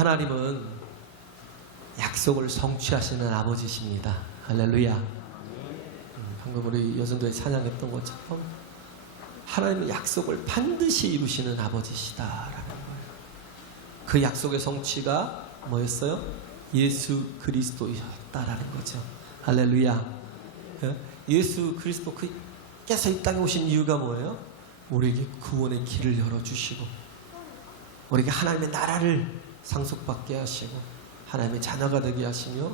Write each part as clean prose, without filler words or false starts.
하나님은 약속을 성취하시는 아버지십니다. 할렐루야. 방금 우리 여전도에 찬양했던 것처럼 하나님은 약속을 반드시 이루시는 아버지시다라는 거예요. 그 약속의 성취가 뭐였어요? 예수 그리스도이셨다라는 거죠. 할렐루야. 예수 그리스도께서 이 땅에 오신 이유가 뭐예요? 우리에게 구원의 길을 열어주시고 우리에게 하나님의 나라를 상속받게 하시고 하나님의 자녀가 되게 하시며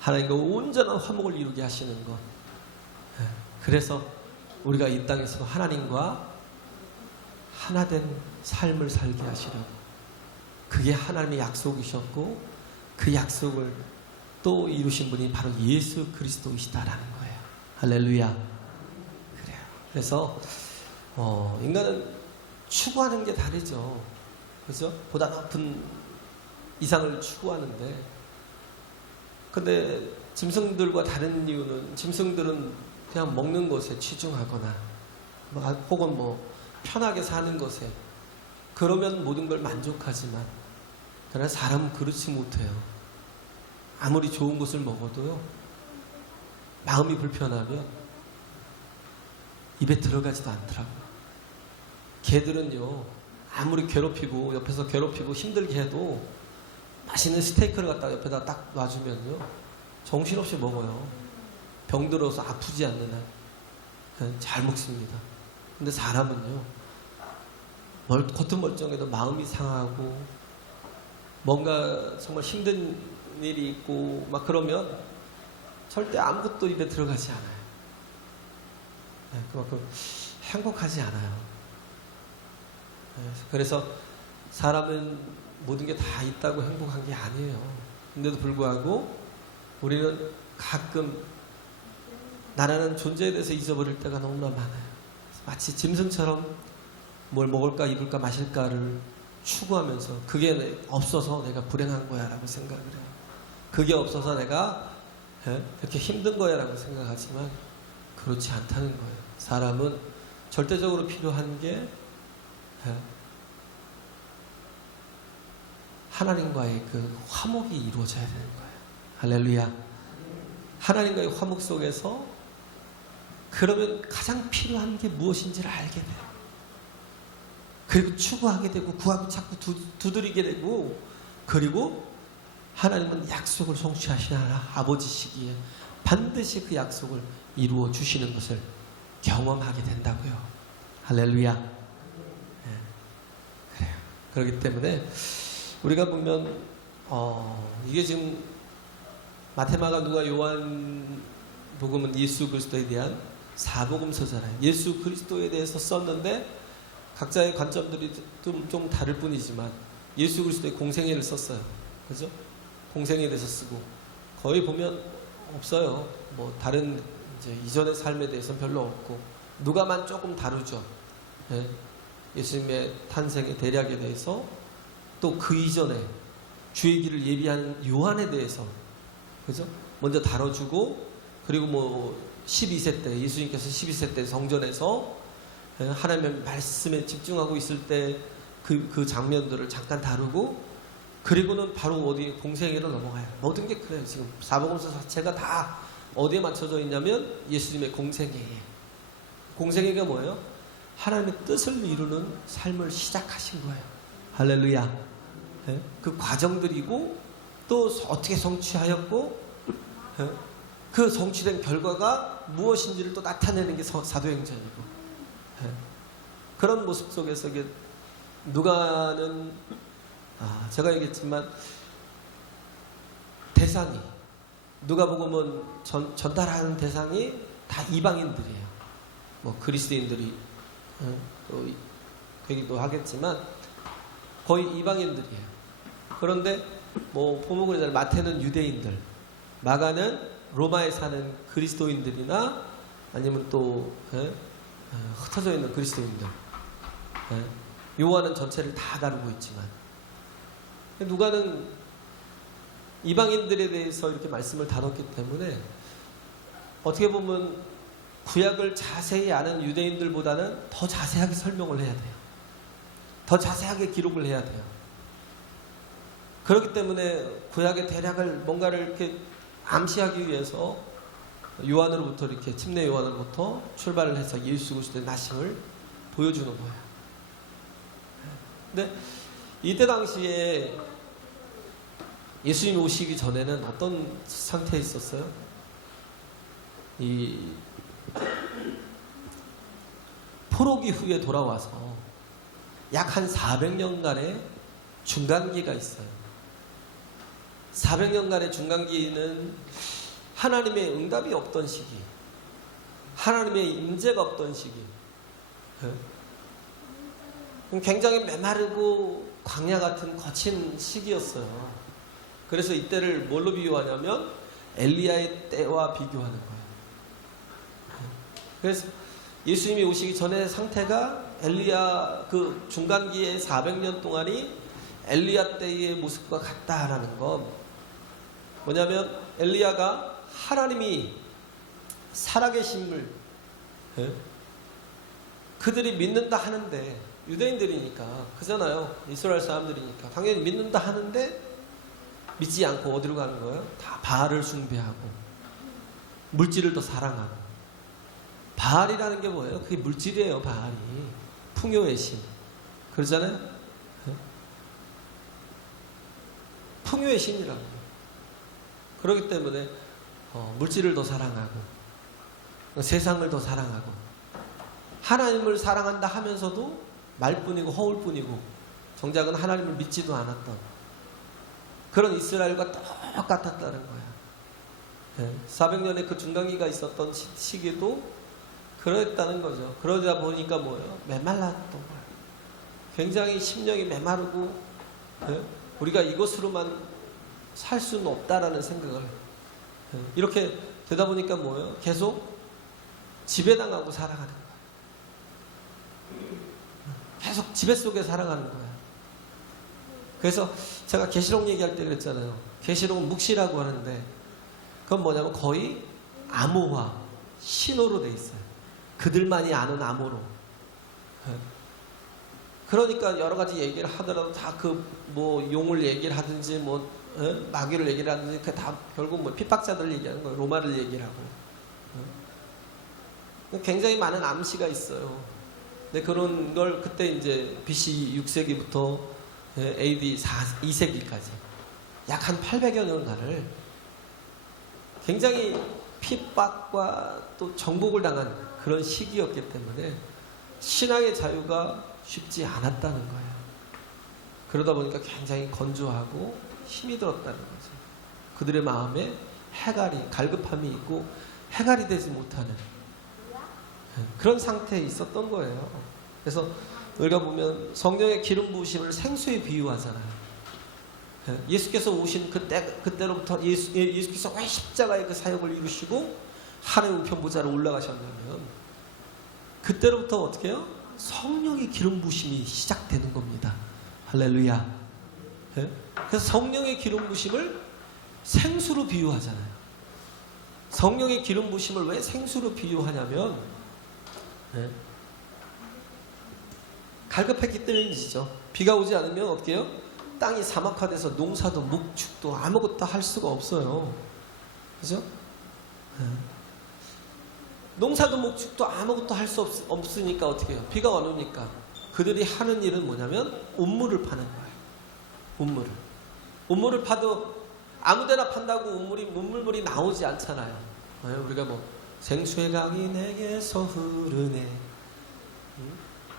하나님과 온전한 화목을 이루게 하시는 것. 그래서 우리가 이 땅에서 하나님과 하나된 삶을 살게 하시려고, 그게 하나님의 약속이셨고 그 약속을 또 이루신 분이 바로 예수 그리스도이시다라는 거예요. 할렐루야. 그래요. 그래서 인간은 추구하는 게 다르죠. 그렇죠? 보다 높은 이상을 추구하는데, 근데 짐승들과 다른 이유는 짐승들은 그냥 먹는 것에 치중하거나 혹은 편하게 사는 것에, 그러면 모든 걸 만족하지만, 그러나 사람은 그렇지 못해요. 아무리 좋은 것을 먹어도요, 마음이 불편하면 입에 들어가지도 않더라고요. 개들은요, 아무리 괴롭히고 옆에서 괴롭히고 힘들게 해도 맛있는 스테이크를 갖다가 옆에다 딱 놔주면요, 정신없이 먹어요. 병들어서 아프지 않는 한 그냥 잘 먹습니다. 근데 사람은요, 겉은 멀쩡해도 마음이 상하고 뭔가 정말 힘든 일이 있고 막 그러면 절대 아무것도 입에 들어가지 않아요. 그만큼 행복하지 않아요. 그래서 사람은 모든 게 다 있다고 행복한 게 아니에요. 근데도 불구하고 우리는 가끔 나라는 존재에 대해서 잊어버릴 때가 너무나 많아요. 마치 짐승처럼 뭘 먹을까 입을까 마실까를 추구하면서 그게 없어서 내가 불행한 거야 라고 생각을 해요. 그게 없어서 내가 이렇게 힘든 거야 라고 생각하지만 그렇지 않다는 거예요. 사람은 절대적으로 필요한 게 하나님과의 그 화목이 이루어져야 되는 거예요. 할렐루야. 하나님과의 화목 속에서 그러면 가장 필요한 게 무엇인지를 알게 돼요. 그리고 추구하게 되고 구하고 자꾸 두드리게 되고, 그리고 하나님은 약속을 성취하시는 아버지시기에 반드시 그 약속을 이루어 주시는 것을 경험하게 된다고요. 할렐루야. 그래요. 그렇기 때문에 우리가 보면 이게 지금 마태마가 누가 요한 복음은 예수 그리스도에 대한 사복음서잖아요. 예수 그리스도에 대해서 썼는데 각자의 관점들이 좀 다를 뿐이지만 예수 그리스도의 공생애를 썼어요. 그죠? 공생애에 대해서 쓰고, 거의 보면 없어요. 다른 이제 이전의 삶에 대해서는 별로 없고, 누가만 조금 다루죠. 예수님의 탄생의 대략에 대해서, 또 그 이전에 주의 길을 예비하는 요한에 대해서, 그죠? 먼저 다뤄주고, 그리고 12세 때, 예수님께서 12세 때 성전에서 하나님의 말씀에 집중하고 있을 때 그 장면들을 잠깐 다루고, 그리고는 바로 어디 공생애로 넘어가요. 모든 게 그래요. 지금 사복음서 자체가 다 어디에 맞춰져 있냐면 예수님의 공생애에. 공생애가 뭐예요? 하나님의 뜻을 이루는 삶을 시작하신 거예요. 할렐루야. 그 과정들이고, 또 어떻게 성취하였고, 그 성취된 결과가 무엇인지를 또 나타내는 게 사도행전이고, 그런 모습 속에서 누가는 제가 얘기했지만 대상이, 누가복음은 전달하는 대상이 다 이방인들이에요. 그리스도인들이 또 되기도 하겠지만 거의 이방인들이에요. 그런데 보면 그러잖아요. 마태는 유대인들, 마가는 로마에 사는 그리스도인들이나 아니면 또 흩어져 있는 그리스도인들, 요한은 전체를 다 다루고 있지만, 누가는 이방인들에 대해서 이렇게 말씀을 다뤘기 때문에 어떻게 보면 구약을 자세히 아는 유대인들보다는 더 자세하게 설명을 해야 돼요. 더 자세하게 기록을 해야 돼요. 그렇기 때문에 구약의 대략을 뭔가를 이렇게 암시하기 위해서 요한으로부터 이렇게 침례 요한으로부터 출발을 해서 예수 그리스도의 나심을 보여주는 거예요. 근데 이때 당시에 예수님 오시기 전에는 어떤 상태에 있었어요? 이 포로기 후에 돌아와서 약 한 400년간의 중간기가 있어요. 400년간의 중간기는 하나님의 응답이 없던 시기, 하나님의 임재가 없던 시기, 굉장히 메마르고 광야 같은 거친 시기였어요. 그래서 이때를 뭘로 비유하냐면 엘리야의 때와 비교하는 거예요. 그래서 예수님이 오시기 전의 상태가 엘리야 그 중간기의 400년 동안이 엘리야 때의 모습과 같다라는 건 뭐냐면 엘리야가 하나님이 살아계심을 그들이 믿는다 하는데 유대인들이니까 그잖아요. 이스라엘 사람들이니까 당연히 믿는다 하는데 믿지 않고 어디로 가는 거예요? 다 바알을 숭배하고 물질을 더 사랑하고. 바알이라는 게 뭐예요? 그게 물질이에요. 바알이 풍요의 신 그러잖아요. 풍요의 신이라고. 그렇기 때문에 물질을 더 사랑하고 세상을 더 사랑하고 하나님을 사랑한다 하면서도 말뿐이고 허울뿐이고 정작은 하나님을 믿지도 않았던 그런 이스라엘과 똑같았다는 거야. 400년의 그 중간기가 있었던 시기도 그랬다는 거죠. 그러다 보니까 뭐예요? 메말랐던 거예요. 굉장히 심령이 메마르고 우리가 이것으로만 살 수는 없다라는 생각을 이렇게 되다 보니까 뭐예요? 계속 지배당하고 살아가는 거예요. 계속 지배 속에 살아가는 거예요. 그래서 제가 계시록 얘기할 때 그랬잖아요. 계시록은 묵시라고 하는데 그건 뭐냐면 거의 암호화, 신호로 돼 있어요. 그들만이 아는 암호로. 그러니까 여러 가지 얘기를 하더라도 다 그 뭐 용을 얘기를 하든지 뭐 마귀를 얘기를 하든지 그 다 결국 뭐 핍박자들 얘기하는 거예요. 로마를 얘기를 하고. 굉장히 많은 암시가 있어요. 근데 그런 걸 그때 이제 BC 6세기부터 AD 2세기까지 약 한 800여 년간을 굉장히 핍박과 또 정복을 당한 그런 시기였기 때문에 신앙의 자유가 쉽지 않았다는 거예요. 그러다 보니까 굉장히 건조하고 힘이 들었다는 거죠. 그들의 마음에 해갈이, 갈급함이 있고 해갈이 되지 못하는 그런 상태에 있었던 거예요. 그래서 우리가 보면 성령의 기름 부으심을 생수에 비유하잖아요. 예수께서 오신 그때로부터 예수께서 왜 십자가의 그 사역을 이루시고 하나님 우편보좌로 올라가셨냐면 그때로부터 어떻게 해요? 성령의 기름 부으심이 시작되는 겁니다. 할렐루야. 그래서 성령의 기름 부으심을 생수로 비유하잖아요. 성령의 기름 부으심을 왜 생수로 비유하냐면 갈급했기 때문이죠. 비가 오지 않으면 어떻게 해요? 땅이 사막화돼서 농사도 목축도 아무것도 할 수가 없어요. 그죠? 농사도 목축도 아무것도 할 수 없으니까 어떻게 해요? 비가 안 오니까 그들이 하는 일은 뭐냐면 운물을 파는 거예요. 운물을 파도 아무데나 판다고 문물물이 나오지 않잖아요. 우리가 뭐 생수의 강이 내게서 흐르네.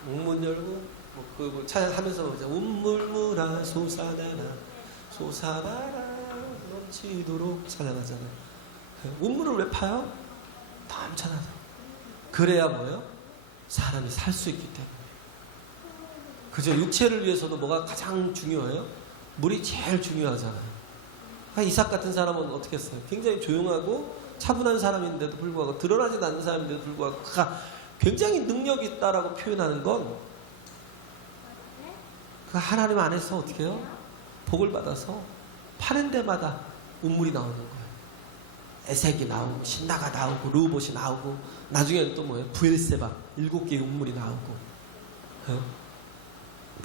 문문 열고 그 찬양하면서 운물물아 솟아나라 넘치도록 찬양하잖아요. 운물을 왜 파요? 넘쳐나서. 그래야 뭐예요? 사람이 살 수 있기 때문에. 그죠? 육체를 위해서도 뭐가 가장 중요해요? 물이 제일 중요하잖아요. 이삭 같은 사람은 어떻게 했어요? 굉장히 조용하고 차분한 사람인데도 불구하고 드러나지 않는 사람인데도 불구하고 굉장히 능력이 있다라고 표현하는 건 하나님 안에서 어떻게 해요? 복을 받아서 파는 데마다 운물이 나오는 거예요. 에색이 나오고 신나가 나오고 르호봇이 나오고 나중에는 또 뭐예요? 부엘세바 7개의 운물이 나오고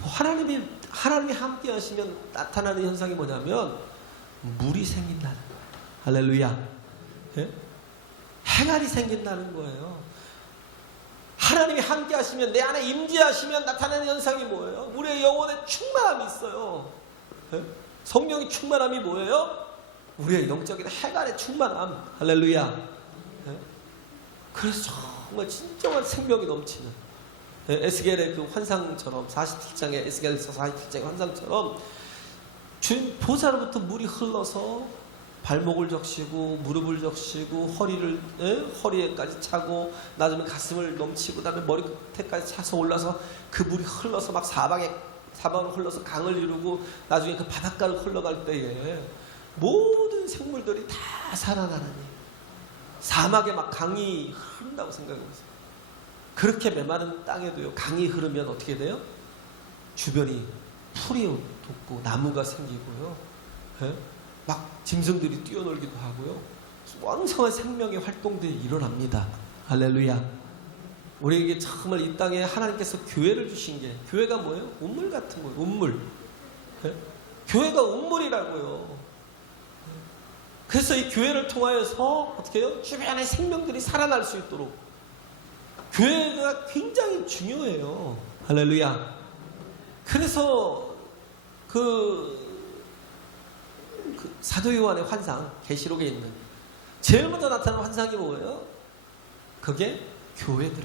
하나님이 하나님이 함께 하시면 나타나는 현상이 뭐냐면 물이 생긴다는 거예요. 할렐루야. 예? 행할이 생긴다는 거예요. 하나님이 함께 하시면, 내 안에 임재하시면 나타나는 현상이 뭐예요? 우리의 영혼에 충만함이 있어요. 예? 성령의 충만함이 뭐예요? 우리의 영적인 행할의 충만함. 할렐루야. 예? 그래서 정말 진정한 생명이 넘치는, 에스겔의 그 환상처럼, 47장의 에스겔서 47장의 환상처럼 주님 보좌로부터 물이 흘러서 발목을 적시고 무릎을 적시고 허리에까지 차고 나중에 가슴을 넘치고 그다음에 머리 끝에까지 차서 올라서 그 물이 흘러서 막 사방으로 흘러서 강을 이루고 나중에 그 바닷가를 흘러갈 때에 모든 생물들이 다 살아나는, 사막에 막 강이 흐른다고 생각해보세요. 그렇게 메마른 땅에도요, 강이 흐르면 어떻게 돼요? 주변이 풀이 돋고 나무가 생기고요, 막 짐승들이 뛰어놀기도 하고요, 왕성한 생명의 활동들이 일어납니다. 할렐루야. 우리에게 정말 이 땅에 하나님께서 교회를 주신 게, 교회가 뭐예요? 운물 같은 거예요. 운물. 교회가 운물이라고요. 그래서 이 교회를 통하여서 어떻게 해요? 주변의 생명들이 살아날 수 있도록 교회가 굉장히 중요해요. 할렐루야. 그래서 그 사도 요한의 환상, 계시록에 있는 제일 먼저 나타나는 환상이 뭐예요? 그게 교회들.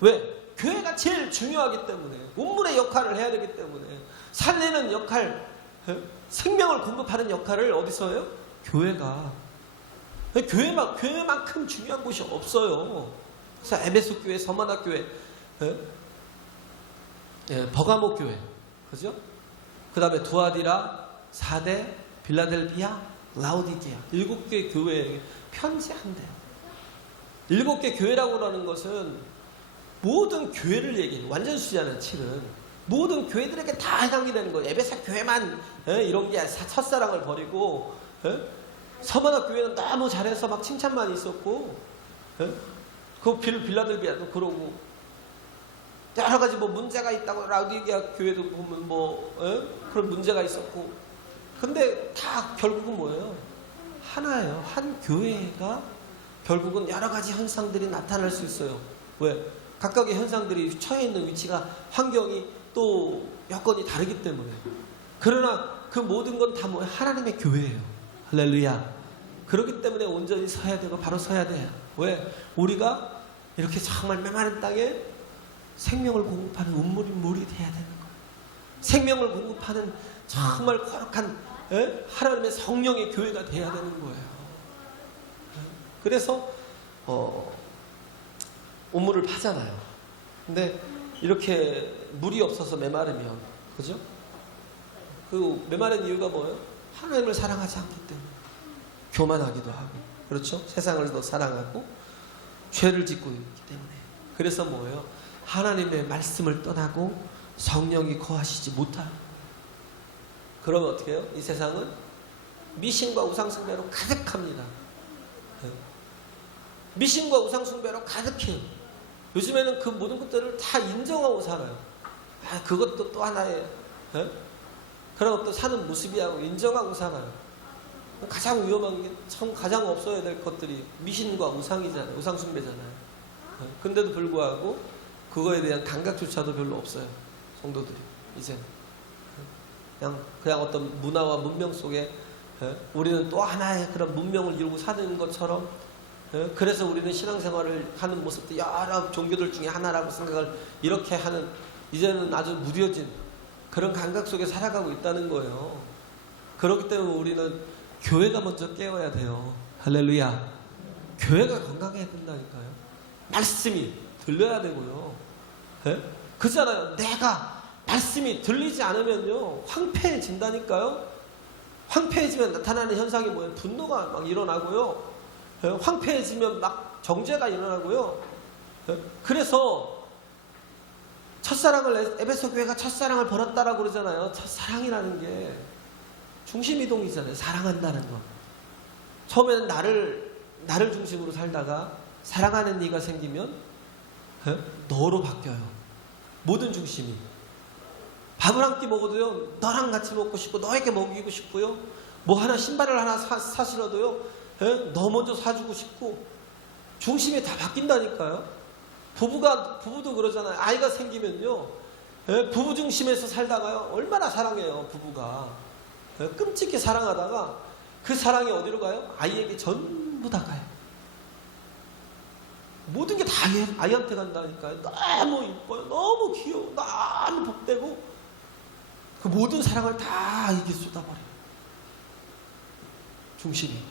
왜? 교회가 제일 중요하기 때문에, 운물의 역할을 해야 되기 때문에, 살리는 역할, 생명을 공급하는 역할을 어디서 해요? 교회가. 교회만큼 중요한 곳이 없어요. 그래서 에베소 교회, 서머나 교회, 버가모 교회, 그죠? 그 다음에 두아디라, 사대, 빌라델비아, 라오디게아, 7개 교회에 편지한대요. 7개 교회라고 하는 것은 모든 교회를 얘기해요. 완전수지하는 7은 모든 교회들에게 다 해당이 되는 거예요. 에베소 교회만 이런 게 첫사랑을 버리고, 서머나 교회는 너무 잘해서 막 칭찬만 있었고, 그 빌라델비아도 그러고, 여러 가지 뭐 문제가 있다고, 라우디게아 교회도 보면 뭐 그런 문제가 있었고, 근데 다 결국은 뭐예요? 하나예요. 한 교회가 결국은 여러 가지 현상들이 나타날 수 있어요. 왜? 각각의 현상들이 처해 있는 위치가, 환경이 또 여건이 다르기 때문에. 그러나 그 모든 건 다 뭐예요? 하나님의 교회예요. 할렐루야. 그렇기 때문에 온전히 서야 되고 바로 서야 돼요. 왜? 우리가 이렇게 정말 메마른 땅에 생명을 공급하는 물이 돼야 되는 거예요. 생명을 공급하는 정말 거룩한 하나님의 성령의 교회가 돼야 되는 거예요. 그래서 우물을 파잖아요. 근데 이렇게 물이 없어서 메마르면, 그죠? 그 메마른 이유가 뭐예요? 하나님을 사랑하지 않기 때문에. 교만하기도 하고, 그렇죠? 세상을 더 사랑하고 죄를 짓고 있기 때문에. 그래서 뭐예요? 하나님의 말씀을 떠나고 성령이 거하시지 못하는. 그러면 어떻게 해요? 이 세상은 미신과 우상숭배로 가득합니다. 미신과 우상숭배로 가득해요. 요즘에는 그 모든 것들을 다 인정하고 살아요. 그것도 또 하나의 그런 것도 사는 모습이라고 인정하고 살아요. 가장 위험한 게, 참 가장 없어야 될 것들이 미신과 우상이잖아요. 우상숭배잖아요. 근데도 불구하고 그거에 대한 감각조차도 별로 없어요. 성도들이 이제 그냥 어떤 문화와 문명 속에 우리는 또 하나의 그런 문명을 이루고 사는 것처럼, 그래서 우리는 신앙생활을 하는 모습도 여러 종교들 중에 하나라고 생각을 이렇게 하는, 이제는 아주 무뎌진 그런 감각 속에 살아가고 있다는 거예요. 그렇기 때문에 우리는 교회가 먼저 깨워야 돼요. 할렐루야. 교회가 건강해야 된다니까요. 말씀이 들려야 되고요. 그렇잖아요. 내가 말씀이 들리지 않으면요, 황폐해진다니까요. 황폐해지면 나타나는 현상이 뭐예요? 분노가 막 일어나고요. 황폐해지면 막 정죄가 일어나고요. 그래서 첫사랑을, 에베소 교회가 첫사랑을 버렸다라고 그러잖아요. 첫사랑이라는 게 중심이동이잖아요. 사랑한다는 거. 처음에는 나를 중심으로 살다가 사랑하는 네가 생기면 너로 바뀌어요. 모든 중심이. 밥을 한 끼 먹어도요, 너랑 같이 먹고 싶고 너에게 먹이고 싶고요. 뭐 하나 신발을 하나 사시러도요, 너 먼저 사주고 싶고. 중심이 다 바뀐다니까요. 부부도 그러잖아요. 아이가 생기면요, 부부 중심에서 살다가요, 얼마나 사랑해요, 부부가. 끔찍히 사랑하다가 그 사랑이 어디로 가요? 아이에게 전부 다 가요. 모든 게 다 아이한테 간다니까요. 너무 이뻐요. 너무 귀여워. 너무 복되고 그 모든 사랑을 다 아이에게 쏟아버려요. 중심이.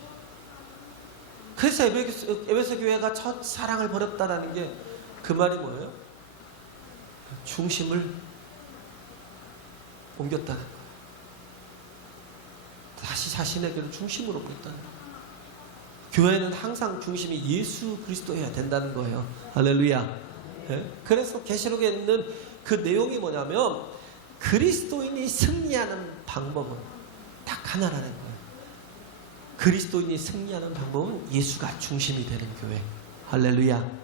그래서 에베소 교회가 첫 사랑을 버렸다라는 게 그 말이 뭐예요? 중심을 옮겼다는 거예요. 다시 자신에게를 중심으로 옮겼다는 거예요. 교회는 항상 중심이 예수 그리스도여야 된다는 거예요. 할렐루야. 그래서 계시록에 있는 그 내용이 뭐냐면 그리스도인이 승리하는 방법은 딱 하나라는 거예요. 그리스도인이 승리하는 방법은 예수가 중심이 되는 교회. 할렐루야.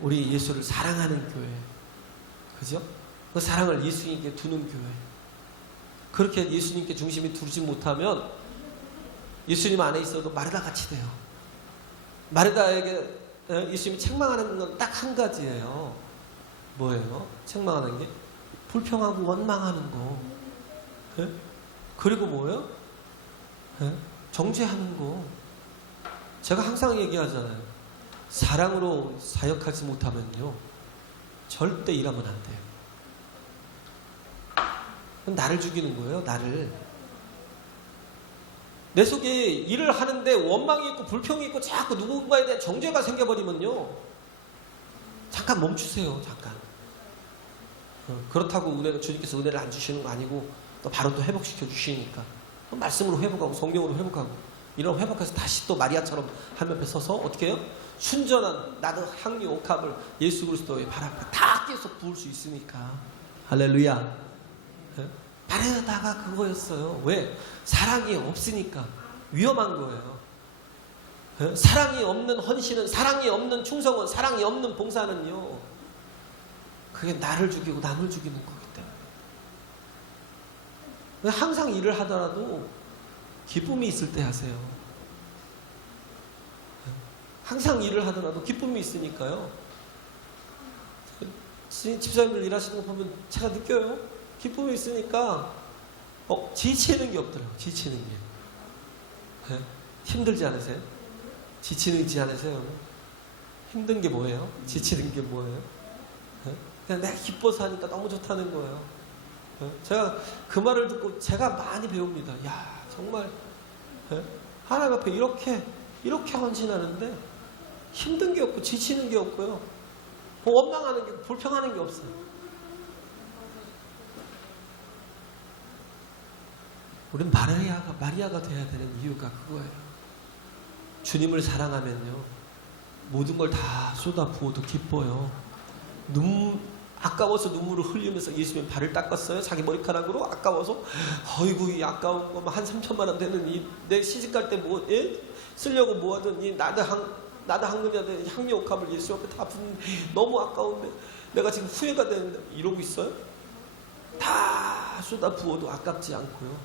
우리 예수를 사랑하는 교회. 그죠? 그 사랑을 예수님께 두는 교회. 그렇게 예수님께 중심이 두지 못하면 예수님 안에 있어도 마르다 같이 돼요. 마르다에게 예수님이 책망하는 건 딱 한 가지예요. 뭐예요? 책망하는 게? 불평하고 원망하는 거. 그리고 뭐예요? 정죄하는 거. 제가 항상 얘기하잖아요. 사랑으로 사역하지 못하면요, 절대 일하면 안 돼요. 나를 죽이는 거예요. 나를. 내 속에 일을 하는데 원망이 있고 불평이 있고 자꾸 누군가에 대한 정죄가 생겨버리면요, 잠깐 멈추세요. 잠깐. 그렇다고 주님께서 은혜를 안 주시는 거 아니고 또 바로 또 회복시켜 주시니까 말씀으로 회복하고 성령으로 회복하고 이런 회복해서 다시 또 마리아처럼 하나님 앞에 서서 어떻게 해요? 순전한 나도 향유 옥합을 예수 그리스도의 발 앞에 다 깨서 부을 수 있으니까. 할렐루야. 바래다가 그거였어요. 왜? 사랑이 없으니까. 위험한 거예요. 사랑이 없는 헌신은, 사랑이 없는 충성은, 사랑이 없는 봉사는요, 그게 나를 죽이고 남을 죽이는 거기 때문에. 항상 일을 하더라도 기쁨이 있을 때 하세요. 항상 일을 하더라도 기쁨이 있으니까요. 집사님들 일하시는 거 보면 제가 느껴요. 기쁨이 있으니까 지치는 게 없더라고요. 지치는 게. 힘들지 않으세요? 지치지 않으세요? 힘든 게 뭐예요? 지치는 게 뭐예요? 그냥 내가 기뻐서 하니까 너무 좋다는 거예요. 제가 그 말을 듣고 제가 많이 배웁니다. 야, 정말 하나님 앞에 이렇게 헌신하는데 힘든 게 없고 지치는 게 없고요, 원망하는 게, 불평하는 게 없어요. 우린 마리아가 돼야 되는 이유가 그거예요. 주님을 사랑하면요, 모든 걸 다 쏟아 부어도 기뻐요. 아까워서 눈물을 흘리면서 예수님 발을 닦았어요. 자기 머리카락으로 아까워서. 어이구, 이 아까운 거 한 3천만 원 되는 내 시집갈 때 쓰려고 모아둔 이 나드 황금이야 되는 향유 옥합을 예수 앞에 다 붓는, 너무 아까운데 내가 지금 후회가 되는데 이러고 있어요? 다 쏟아 부어도 아깝지 않고요.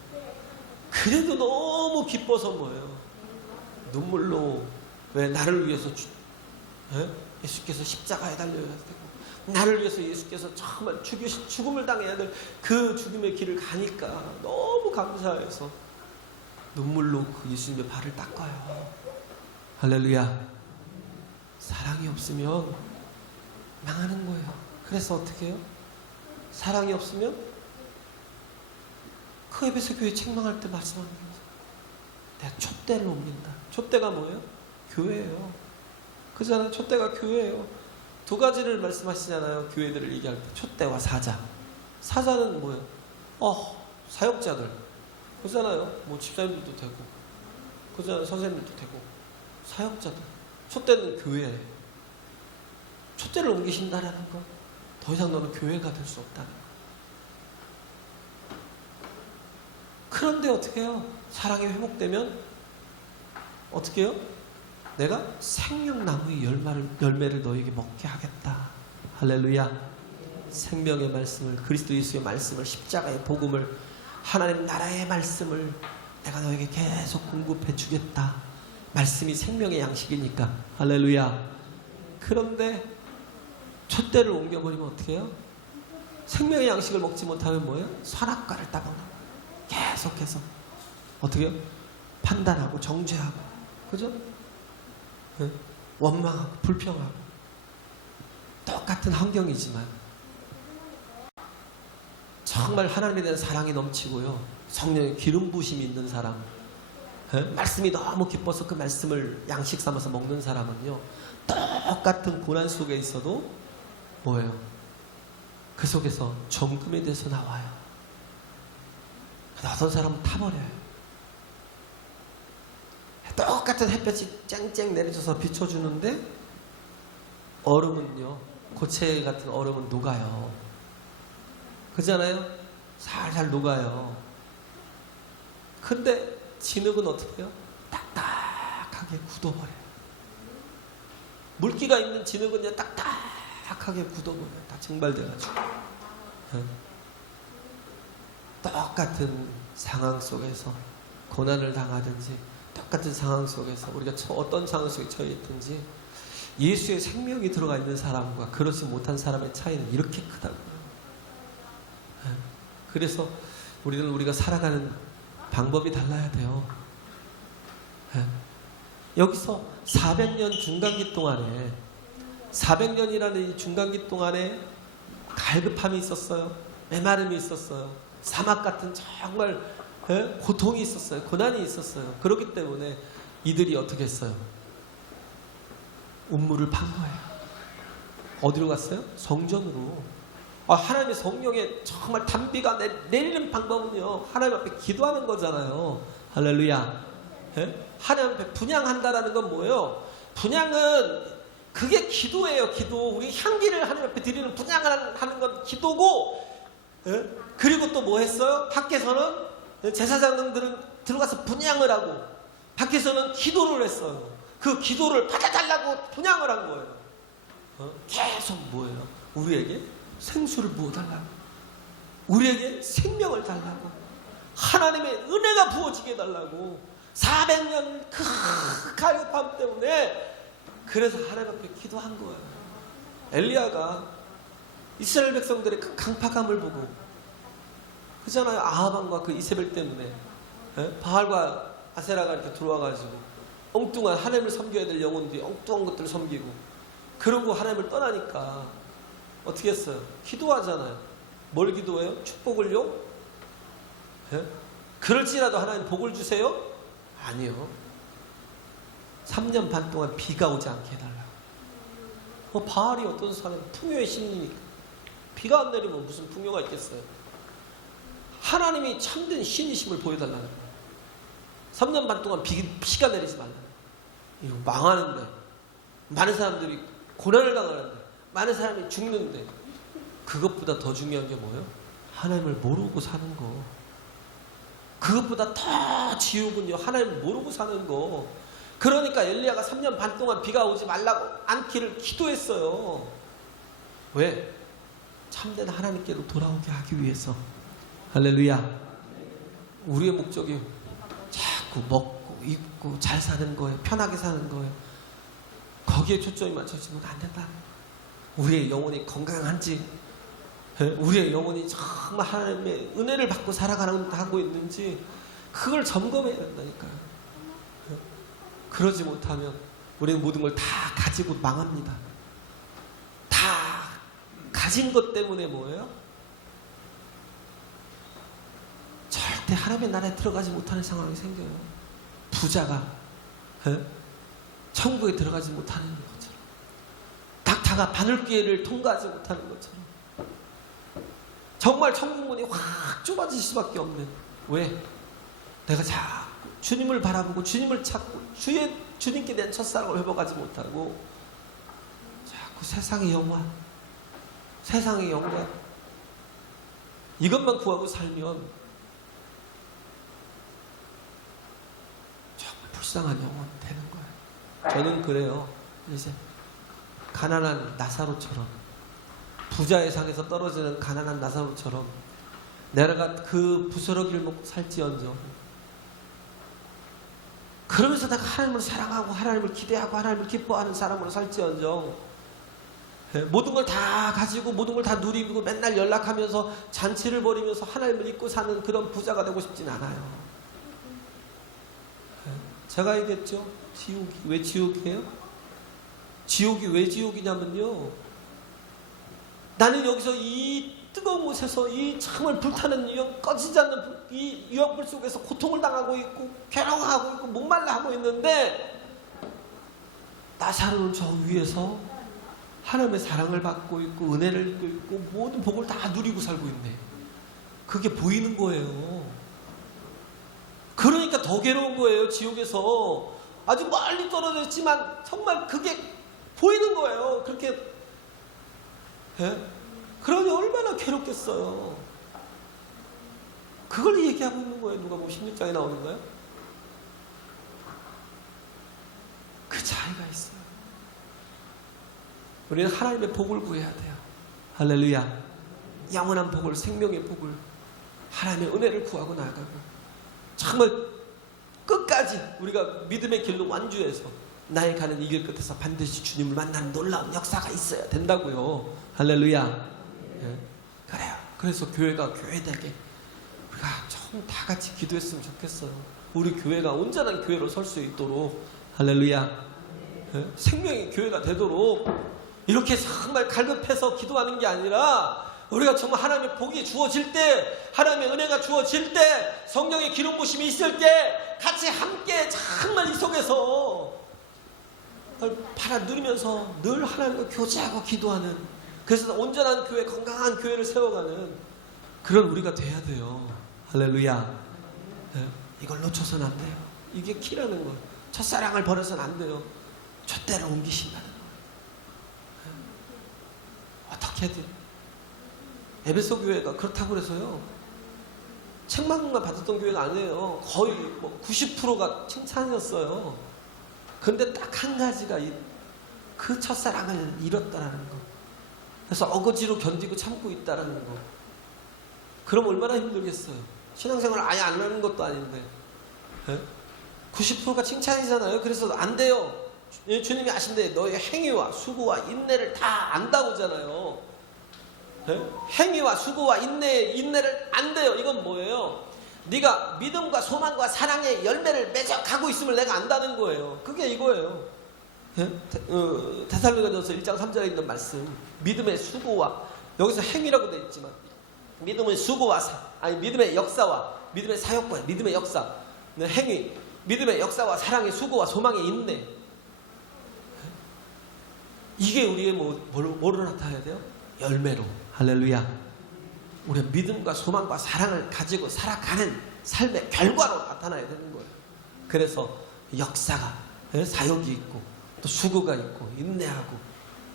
그래도 너무 기뻐서 뭐예요? 눈물로. 왜? 나를 위해서 예수께서 십자가에 달려야 되고, 나를 위해서 예수께서 정말 죽음을 당해야 될 그 죽음의 길을 가니까 너무 감사해서 눈물로 그 예수님의 발을 닦아요. 할렐루야. 사랑이 없으면 망하는 거예요. 그래서 어떻게 해요? 사랑이 없으면 그 에베소 교회 책망할 때 말씀하는 거예요. 내가 촛대를 옮긴다. 촛대가 뭐예요? 교회예요. 그잖아요. 촛대가 교회예요. 두 가지를 말씀하시잖아요. 교회들을 얘기할 때. 촛대와 사자. 사자는 뭐예요? 사역자들. 그잖아요. 뭐 집사님들도 되고, 그잖아요. 선생님들도 되고. 사역자들. 촛대는 교회예요. 촛대를 옮기신다라는 거, 더 이상 너는 교회가 될 수 없다는 거. 그런데 어떻게 해요? 사랑이 회복되면 어떻게 해요? 내가 생명나무의 열매를 너에게 먹게 하겠다. 할렐루야. 생명의 말씀을, 그리스도 예수의 말씀을, 십자가의 복음을, 하나님 나라의 말씀을 내가 너에게 계속 공급해 주겠다. 말씀이 생명의 양식이니까. 할렐루야. 그런데 촛대를 옮겨버리면 어떻게 해요? 생명의 양식을 먹지 못하면 뭐예요? 선악과를 따먹는 거예요. 계속해서 어떻게 해요? 판단하고 정죄하고, 그죠? 네? 원망하고 불평하고. 똑같은 환경이지만 정말 하나님에 대한 사랑이 넘치고요, 성령의 기름 부심이 있는 사람, 말씀이 너무 기뻐서 그 말씀을 양식 삼아서 먹는 사람은요, 똑같은 고난 속에 있어도 뭐예요? 그 속에서 정금에 대해서 나와요. 어떤 사람은 타버려요. 똑같은 햇볕이 쨍쨍 내려져서 비춰주는데 얼음은요, 고체 같은 얼음은 녹아요. 그잖아요? 살살 녹아요. 근데 진흙은 어떻게 해요? 딱딱하게 굳어버려요. 물기가 있는 진흙은요, 딱딱하게 굳어버려요. 다 증발돼가지고. 똑같은 상황 속에서 고난을 당하든지, 똑같은 상황 속에서 우리가 어떤 상황 속에 처해 있든지, 예수의 생명이 들어가 있는 사람과 그렇지 못한 사람의 차이는 이렇게 크다고요. 그래서 우리가 살아가는 방법이 달라야 돼요. 여기서 400년 중간기 동안에, 400년이라는 이 중간기 동안에 갈급함이 있었어요. 메마름이 있었어요. 사막 같은 정말 고통이 있었어요. 고난이 있었어요. 그렇기 때문에 이들이 어떻게 했어요? 운물을 판 거예요. 어디로 갔어요? 성전으로. 하나님의 성령의 정말 단비가 내리는 방법은요, 하나님 앞에 기도하는 거잖아요. 할렐루야. 하나님 앞에 분향한다라는 건 뭐예요? 분향은 그게 기도예요. 기도. 우리 향기를 하나님 앞에 드리는 분향을 하는 건 기도고, 그리고 또 뭐 했어요? 밖에서는 제사장들은 들어가서 분향을 하고, 밖에서는 기도를 했어요. 그 기도를 받아달라고 분향을 한 거예요. 계속 뭐예요? 우리에게 생수를 부어달라고, 우리에게 생명을 달라고, 하나님의 은혜가 부어지게 해달라고. 400년 그 갈급함 때문에 그래서 하나님 앞에 기도한 거예요. 엘리야가 이스라엘 백성들의 그 강팍함을 보고, 그잖아요. 아하방과 그 이세벨 때문에 바알과 아세라가 이렇게 들어와가지고 엉뚱한 하나님을 섬겨야 될 영혼들이 엉뚱한 것들을 섬기고, 그러고 하나님을 떠나니까 어떻게 했어요? 기도하잖아요. 뭘 기도해요? 축복을요? 그럴지라도 하나님 복을 주세요? 아니요. 3년 반 동안 비가 오지 않게 해달라고. 바알이 어떤 사람, 풍요의 신이니까 비가 안 내리면 무슨 풍요가 있겠어요? 하나님이 참된 신이심을 보여달라는 거예요. 3년 반 동안 비가 내리지 말라는 거예요. 이거 망하는데, 많은 사람들이 고난을 당하는데, 많은 사람이 죽는데, 그것보다 더 중요한 게 뭐예요? 하나님을 모르고 사는 거. 그것보다 더 지옥은요, 하나님을 모르고 사는 거. 그러니까 엘리야가 3년 반 동안 비가 오지 말라고 않기를 기도했어요. 왜? 참된 하나님께로 돌아오게 하기 위해서. 할렐루야. 우리의 목적이 자꾸 먹고 입고 잘 사는 거예요. 편하게 사는 거예요. 거기에 초점이 맞춰지면 안 된다. 우리의 영혼이 건강한지, 우리의 영혼이 정말 하나님의 은혜를 받고 살아가고 있는지, 그걸 점검해야 된다니까요. 그러지 못하면 우리는 모든 걸 다 가지고 망합니다. 다 가진 것 때문에 뭐예요? 절대 하나님의 나라에 들어가지 못하는 상황이 생겨요. 부자가 천국에 들어가지 못하는 것처럼, 낙타가 바늘귀를 통과하지 못하는 것처럼, 정말 천국문이 확 좁아질 수밖에 없는. 왜? 내가 자꾸 주님을 바라보고 주님을 찾고 주님께 대한 첫사랑을 회복하지 못하고 자꾸 세상의 영광, 세상의 영광 이것만 구하고 살면 정말 불쌍한 영혼이 되는 거예요. 저는 그래요. 이제 가난한 나사로처럼 부자의 상에서 떨어지는 가난한 나사로처럼 내가 그 부스러기를 먹고 살지언정, 그러면서 내가 하나님을 사랑하고 하나님을 기대하고 하나님을 기뻐하는 사람으로 살지언정, 모든 걸 다 가지고 모든 걸 다 누리고 맨날 연락하면서 잔치를 벌이면서 하나님을 잊고 사는 그런 부자가 되고 싶진 않아요. 제가 얘기했죠. 지옥이 왜 지옥이에요? 지옥이 왜 지옥이냐면요, 나는 여기서 이 뜨거운 곳에서 이 정말 불타는 꺼지지 않는 이 유황불 속에서 고통을 당하고 있고 괴로워하고 있고 목말라 하고 있는데, 나사로는 저 위에서 하나님의 사랑을 받고 있고 은혜를 입고 있고 모든 복을 다 누리고 살고 있네. 그게 보이는 거예요. 그러니까 더 괴로운 거예요. 지옥에서 아주 멀리 떨어져 있지만 정말 그게 보이는 거예요. 그렇게, 그러니 얼마나 괴롭겠어요. 그걸 얘기하고 있는 거예요. 누가 16장에 나오는 거예요. 그 차이가 있어요. 우리는 하나님의 복을 구해야 돼요. 할렐루야. 영원한 복을, 생명의 복을, 하나님의 은혜를 구하고 나아가고, 정말 끝까지 우리가 믿음의 길로 완주해서 나의 가는 이 길 끝에서 반드시 주님을 만나는 놀라운 역사가 있어야 된다고요. 할렐루야. 그래요. 그래서 교회가 교회되게 우리가 좀 다 같이 기도했으면 좋겠어요. 우리 교회가 온전한 교회로 설 수 있도록, 할렐루야, 생명의 교회가 되도록 이렇게 정말 갈급해서 기도하는 게 아니라, 우리가 정말 하나님의 복이 주어질 때, 하나님의 은혜가 주어질 때, 성령의 기름 부심이 있을 때 같이 함께 정말 이 속에서 팔아 누리면서 늘 하나님과 교제하고 기도하는, 그래서 온전한 교회, 건강한 교회를 세워가는 그런 우리가 돼야 돼요. 할렐루야. 이걸 놓쳐서는 안 돼요. 이게 키라는 거예요. 첫사랑을 버려서는 안 돼요. 촛대를 옮기신다는 거예요. 어떻게든 에베소 교회가 그렇다고 그래서요, 책망만 받았던 교회가 아니에요. 거의 90%가 칭찬이었어요. 근데 딱 한 가지가 그 첫사랑을 잃었다라는 거. 그래서 어거지로 견디고 참고 있다라는 거. 그럼 얼마나 힘들겠어요. 신앙생활을 아예 안 하는 것도 아닌데. 90%가 칭찬이잖아요. 그래서 안 돼요. 주님이 아신대. 너의 행위와 수고와 인내를 다 안다고잖아요. 행위와 수고와 인내를 안 돼요. 이건 뭐예요? 네가 믿음과 소망과 사랑의 열매를 맺어 가고 있음을 내가 안다는 거예요. 그게 이거예요. 데살로니가전서 1장 3절에 있는 말씀, 믿음의 수고와, 여기서 행위라고 되어 있지만 믿음의 수고와 믿음의 역사와 믿음의 사역과 믿음의 역사, 행위, 믿음의 역사와 사랑의 수고와 소망의 인내, 이게 우리의 뭐로 나타나야 돼요? 열매로. 할렐루야. 우리의 믿음과 소망과 사랑을 가지고 살아가는 삶의 결과로 나타나야 되는 거예요. 그래서 역사가, 사역이 있고 또 수고가 있고 인내하고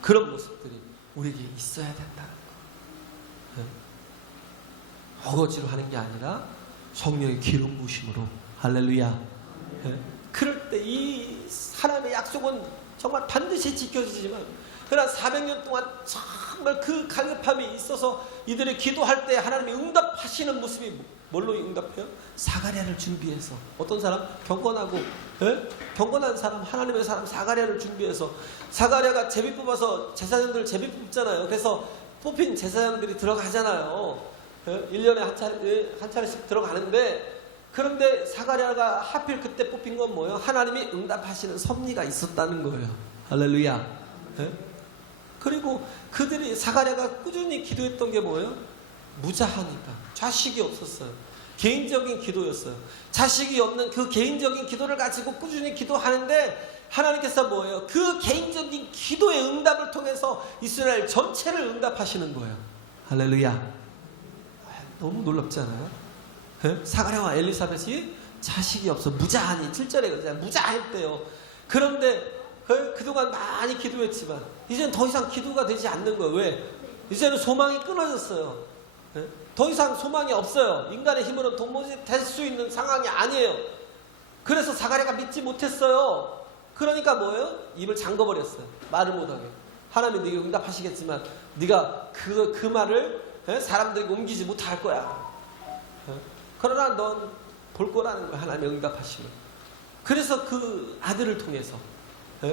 그런 모습들이 우리에게 있어야 된다는 거예요. 어거지로 하는 게 아니라 성령의 기름 부심으로. 할렐루야. 그럴 때 이 하나님의 약속은 정말 반드시 지켜지지만, 그러나 400년 동안 정말 그 갈급함이 있어서 이들이 기도할 때 하나님이 응답하시는 모습이 뭘로 응답해요? 사가랴를 준비해서. 어떤 사람? 경건하고, 경건한 사람, 하나님의 사람 사가랴를 준비해서, 사가랴가 제비 뽑아서 제사장들 제비 뽑잖아요. 그래서 뽑힌 제사장들이 들어가잖아요. 1년에 한 차례씩 들어가는데, 그런데 사가랴가 하필 그때 뽑힌 건 뭐예요? 하나님이 응답하시는 섭리가 있었다는 거예요. 할렐루야. 그리고 그들이, 사가랴가 꾸준히 기도했던 게 뭐예요? 무자하니까. 자식이 없었어요. 개인적인 기도였어요. 자식이 없는 그 개인적인 기도를 가지고 꾸준히 기도하는데, 하나님께서 뭐예요? 그 개인적인 기도의 응답을 통해서 이스라엘 전체를 응답하시는 거예요. 할렐루야. 너무 놀랍지 않아요? 사가랴와 엘리사벳이 자식이 없어 무자하니, 7절에 그러잖아요. 무자했대요. 그런데 그동안 많이 기도했지만 이제는 더 이상 기도가 되지 않는 거예요. 왜? 이제는 소망이 끊어졌어요. 더 이상 소망이 없어요. 인간의 힘으로는 도무지 될 수 있는 상황이 아니에요. 그래서 사가랴가 믿지 못했어요. 그러니까 뭐예요? 입을 잠궈버렸어요. 말을 못하게. 하나님 네게 응답하시겠지만 네가 그 말을 사람들이 옮기지 못할 거야. 그러나 넌 볼 거라는 거야. 하나님의 응답하시면. 그래서 그 아들을 통해서,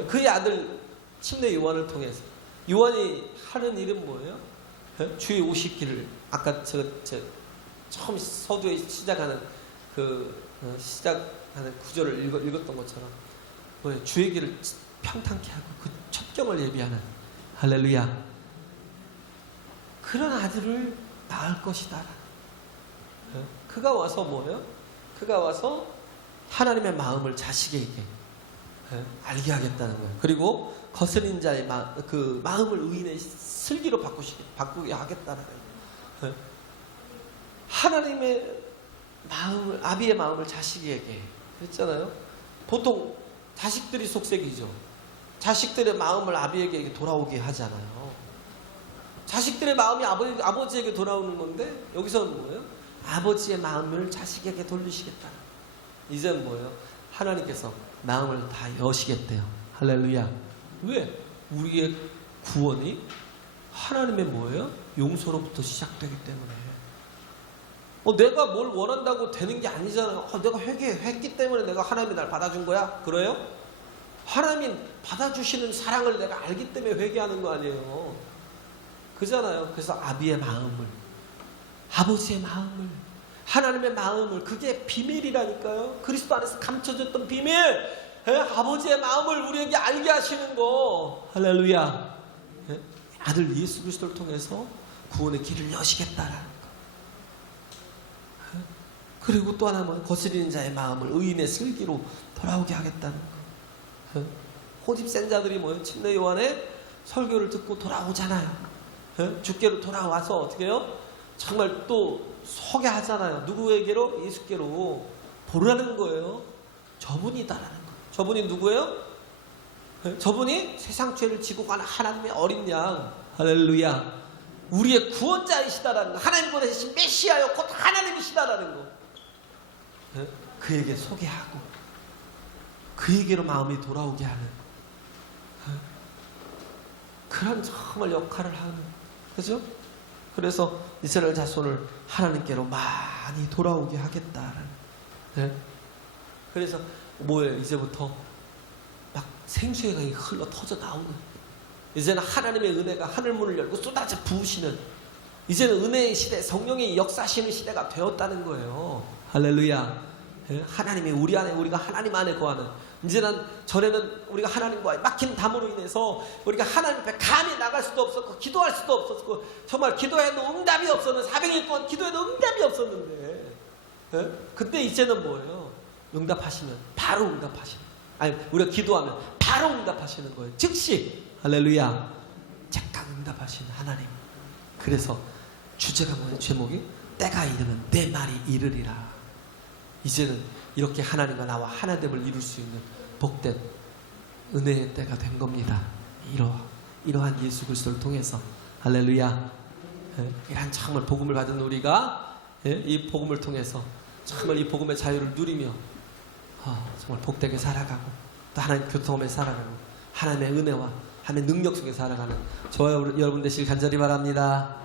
그의 아들 침례 요한을 통해서, 요한이 하는 일은 뭐예요? 주의 오시기를, 아까 처음 서두에 시작하는 시작하는 구절을 읽었던 것처럼 뭐예요? 주의 길을 평탄케 하고 그 첩경을 예비하는, 할렐루야, 그런 아들을 낳을 것이다. 그가 와서 뭐예요? 그가 와서 하나님의 마음을 자식에게 알게 하겠다는 거예요. 그리고 거스린 자의 그 마음을 의인의 슬기로 바꾸게 하겠다는 거예요. 하나님의 마음을, 아비의 마음을 자식에게 그랬잖아요. 보통 자식들이 속색이죠. 자식들의 마음을 아비에게 돌아오게 하잖아요. 자식들의 마음이 아버지에게 돌아오는 건데, 여기서는 뭐예요? 아버지의 마음을 자식에게 돌리시겠다. 이제는 뭐예요? 하나님께서 마음을 다 여시겠대요. 할렐루야. 왜? 우리의 구원이 하나님의 뭐예요? 용서로부터 시작되기 때문에. 내가 뭘 원한다고 되는 게 아니잖아요. 내가 회개했기 때문에 내가 하나님이 날 받아준 거야? 그래요? 하나님이 받아주시는 사랑을 내가 알기 때문에 회개하는 거 아니에요. 그잖아요. 그래서 아비의 마음을, 아버지의 마음을, 하나님의 마음을, 그게 비밀이라니까요. 그리스도 안에서 감춰졌던 비밀, 아버지의 마음을 우리에게 알게 하시는 거. 할렐루야. 아들 예수 그리스도를 통해서 구원의 길을 여시겠다라는 거. 그리고 또 하나는 거스리는 자의 마음을 의인의 슬기로 돌아오게 하겠다는 거. 호집센 자들이 뭐예요? 침례 요한의 설교를 듣고 돌아오잖아요. 주께로 돌아와서 어떻게 해요? 정말 또 서게 하잖아요. 누구에게로? 예수께로 보라는 거예요. 저분이다라는 거예요. 저분이 누구예요? 저분이 세상 죄를 지고 가는 하나님의 어린 양. 할렐루야. 우리의 구원자이시다라는 거. 하나님 보내신 메시아요. 곧 하나님이시다라는 거. 그에게 소개하고 그에게로 마음이 돌아오게 하는 그런 정말 역할을 하는, 그죠? 그래서 이스라엘 자손을 하나님께로 많이 돌아오게 하겠다라는. 그래서 뭐예요? 이제부터 막 생수의 강이 흘러 터져 나오는, 이제는 하나님의 은혜가 하늘문을 열고 쏟아져 부으시는, 이제는 은혜의 시대, 성령의 역사하시는 시대가 되었다는 거예요. 할렐루야. 하나님이 우리 안에, 우리가 하나님 안에 거하는, 이제는 전에는 우리가 하나님과의 막힌 담으로 인해서 우리가 하나님 앞에 감히 나갈 수도 없었고 기도할 수도 없었고, 정말 기도해도 응답이 없었는데, 400일 동안 기도해도 응답이 없었는데, 그때 이제는 뭐예요? 응답하시면 바로 응답하시는, 아니 우리가 기도하면 바로 응답하시는 거예요. 즉시. 할렐루야. 즉각 응답하시는 하나님. 그래서 주제가 뭐예요? 제목이 때가 이르면 내 말이 이르리라. 이제는 이렇게 하나님과 나와 하나됨을 이룰 수 있는 복된 은혜의 때가 된 겁니다. 이러한 예수 그리스도를 통해서. 할렐루야. 이러한 정말 복음을 받은 우리가 이 복음을 통해서 정말 이 복음의 자유를 누리며 정말 복되게 살아가고, 또 하나님 교통함에 살아가고, 하나님의 은혜와 하나님의 능력 속에 살아가는 저와 여러분 되시길 간절히 바랍니다.